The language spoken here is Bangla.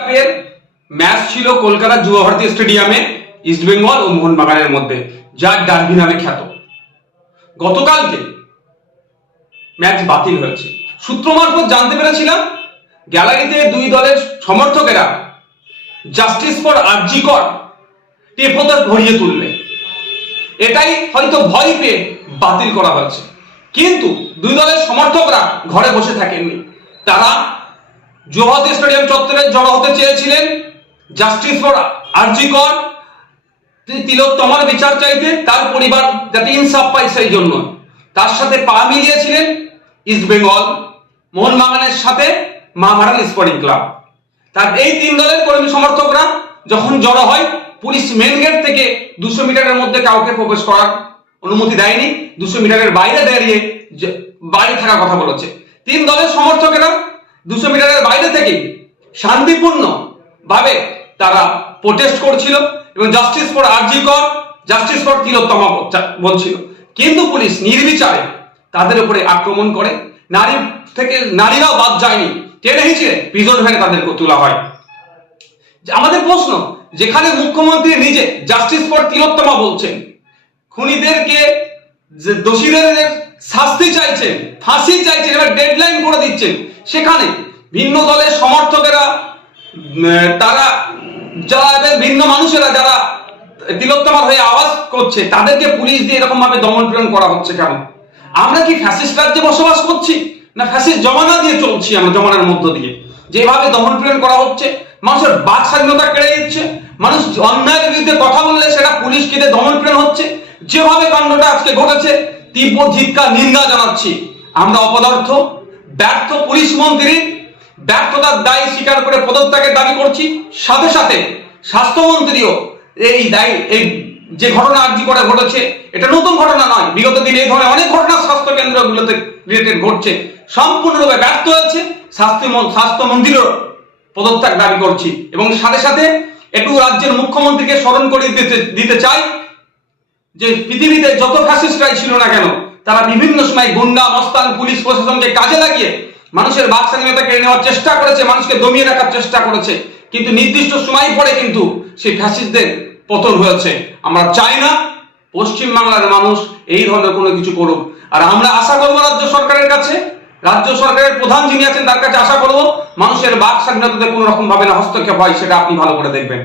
ম্যাচ ছিল কলকাতা যুব ভারতী স্টেডিয়ামে ইস্টবেঙ্গল ও মোহনবাগানের মধ্যে, যার ডার্বি নামে খ্যাত। গতকালকে ম্যাচ বাতিল হয়েছে। সূত্র মারফত জানতে পেরেছিলাম গ্যালারিতে দুই দলের সমর্থকেরা জাস্টিস ফর আরজি কর টেপোতে ভরিয়ে তুলবে, এটাই হয়তো ভয় পেয়ে বাতিল করা হয়েছে। কিন্তু দুই দলের সমর্থকরা ঘরে বসে থাকেননি, তারা যুব ভারতী স্টেডিয়াম চত্বরে জড়ো হতে চেয়েছিলেন জাস্টিস ফর আরজি কর, তিলোত্তমার বিচার চাইতে, তার পরিবার যাতে ইনসাফ পায় সেই জন্য। তার সাথে পা মিলিয়েছিলেন ইস্টবেঙ্গল, মোহনবাগানের সাথে মহামারান স্পোর্টিং ক্লাব। তার এই তিন দলের কর্মী সমর্থকরা যখন জড়ো হয়, পুলিশ মেন গেট থেকে 200 মিটারের মধ্যে কাউকে প্রবেশ করার অনুমতি দেয়নি, 200 মিটারের বাইরে দাঁড়িয়ে বাইরে থাকার কথা বলেছে। তিন দলের সমর্থকেরা 200 মিটারের বাইরে থেকে শান্তিপূর্ণ ভাবে তারা প্রোটেস্ট করছিল এবং জাস্টিস ফর আরজি কর, জাস্টিস ফর তিলোত্তমা বলছিল। কিন্তু পুলিশ নির্বিচারে তাদের উপরে আক্রমণ করে, নারীরাও বাদ যায়নি, টেনে হিঁচড়ে প্রিজন ভ্যানে তাদেরকে তোলা হয়। আমাদের প্রশ্ন, যেখানে মুখ্যমন্ত্রী নিজে জাস্টিস ফর তিলোত্তমা বলছেন, খুনিদেরকে দোষীদের শাস্তি চাইছেন, ফাঁসি চাইছেন, এবার ডেডলাইন করে দিচ্ছেন, সেখানে ভিন্ন দলের সমর্থকেরা, তারা যারা ভিন্ন মানুষেরা যারা তিলোত্তমার হয়ে আওয়াজ করছে, তাদেরকে পুলিশ দিয়ে এরকম ভাবে দমন পীড়ন করা হচ্ছে কেন? আমরা কি ফ্যাসিস্ট রাজ্যে বসবাস করছি, না ফ্যাসিস্ট জমানা দিয়ে চলছি? আমরা জমানার মধ্য দিয়ে যেভাবে দমন পীড়ন করা হচ্ছে, মানুষের বাক স্বাধীনতা কেড়ে দিচ্ছে, মানুষ অন্যায়ের বিরুদ্ধে কথা বললে সেটা পুলিশকে দিয়ে দমন পীড়ন হচ্ছে, যেভাবে কাণ্ডটা আজকে ঘটেছে তীব্র ধিক্কার নিন্দা জানাচ্ছি। আমরা অপদার্থ, ব্যর্থ পুলিশ মন্ত্রীর ব্যর্থতার দায় স্বীকার করে পদত্যাগের দাবি করছি। সাথে সাথে স্বাস্থ্যমন্ত্রীও এই দায়, এই যে ঘটনা আরজি করে ঘটেছে, এটা নতুন ঘটনা নয়, বিগত দিনে এই ধরনের অনেক ঘটনা স্বাস্থ্য কেন্দ্রগুলোতে রিলেটেড ঘটছে, সম্পূর্ণরূপে ব্যর্থ হয়েছে। স্বাস্থ্যমন্ত্রীরও পদত্যাগ দাবি করছি এবং সাথে সাথে একটু রাজ্যের মুখ্যমন্ত্রীকে স্মরণ করে দিতে চাই যে পৃথিবীতে যত ফ্যাসিস্টরাই ছিল না কেন, তারা বিভিন্ন সময় গুন্ডা মস্তান পুলিশ প্রশাসনকে কাজে লাগিয়ে মানুষের বাক স্বাধীনতা কেড়ে নেওয়ার চেষ্টা করেছে, মানুষকে দমিয়ে রাখার চেষ্টা করেছে, কিন্তু নির্দিষ্ট সময় পরে কিন্তু সেই ফ্যাসিস্টদের পতন হয়েছে। আমরা চাই না পশ্চিম বাংলার মানুষ এই ধরনের কোনো কিছু করুক। আর আমরা আশা করবো রাজ্য সরকারের কাছে, রাজ্য সরকারের প্রধান যিনি আছেন তার কাছে আশা করবো মানুষের বাক স্বাধীনতাতে কোনো রকম ভাবে না হস্তক্ষেপ হয়, সেটা আপনি ভালো করে দেখবেন।